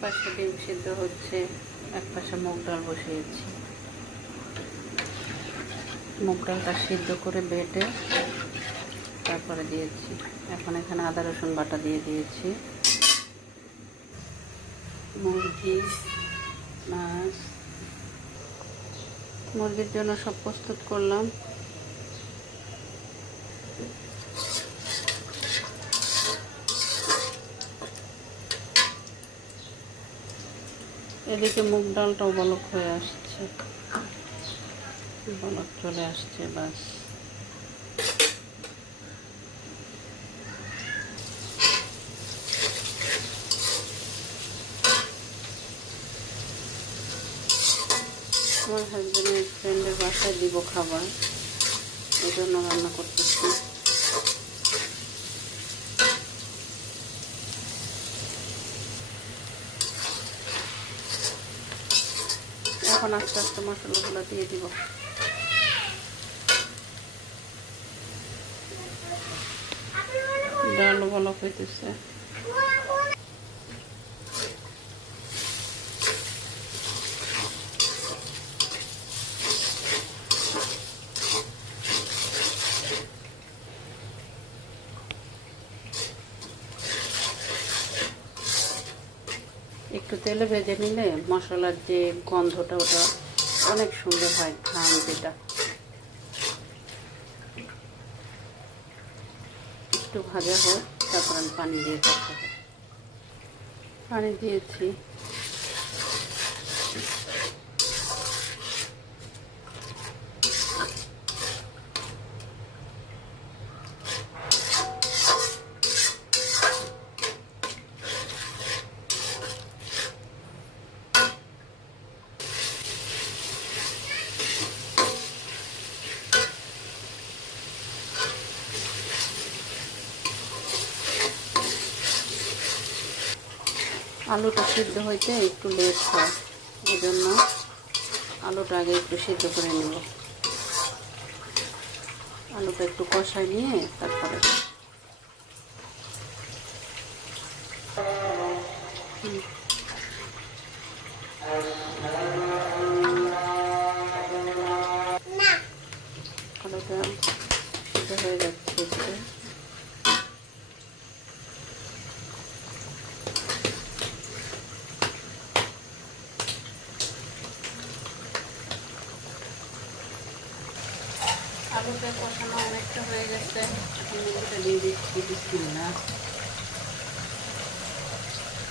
পাশে ডিম সিদ্ধ হচ্ছে, এক পাশে মুগ ডাল বসিয়েছি। মুগ ডালটা সিদ্ধ করে বেটে তারপরে দিয়েছি। এখন এখানে আদা রসুন বাটা দিয়ে দিয়েছি। মুরগি, মাছ, মুরগির জন্য সব প্রস্তুত করলাম। এদিকে মুগ ডালটাও বলক হয়ে আসছে, বলক চলে আসছে। বাস আমার হাজবেন্ডের ফ্রেন্ডের বাসায় দিব খাবার, এই জন্য রান্না করতেছি। এখন আস্তে আস্তে মশলাগুলো দিয়ে দিব। ডাল বলক হইতেছে। একটু তেলে ভেজে নিলে মশলার যে গন্ধটা ওটা অনেক সুন্দর হয়, ঘ্রাণ যেটা। একটু ভাজা হোক, তারপর আমি পানি দিয়ে করতে হবে। পানি দিয়েছি। আলুটা সিদ্ধ হইতে একটু লেট হয়, এই জন্য আলুটা আগে একটু সিদ্ধ করে নেব। আলুটা একটু কষায় নিয়ে তারপরে আলুটা সিদ্ধ হয়ে যাচ্ছে। আলুটা কষানো অনেকটা হয়ে গেছে, এখন মুরগিটা দিয়ে দিচ্ছি। বিসমিল্লাহ।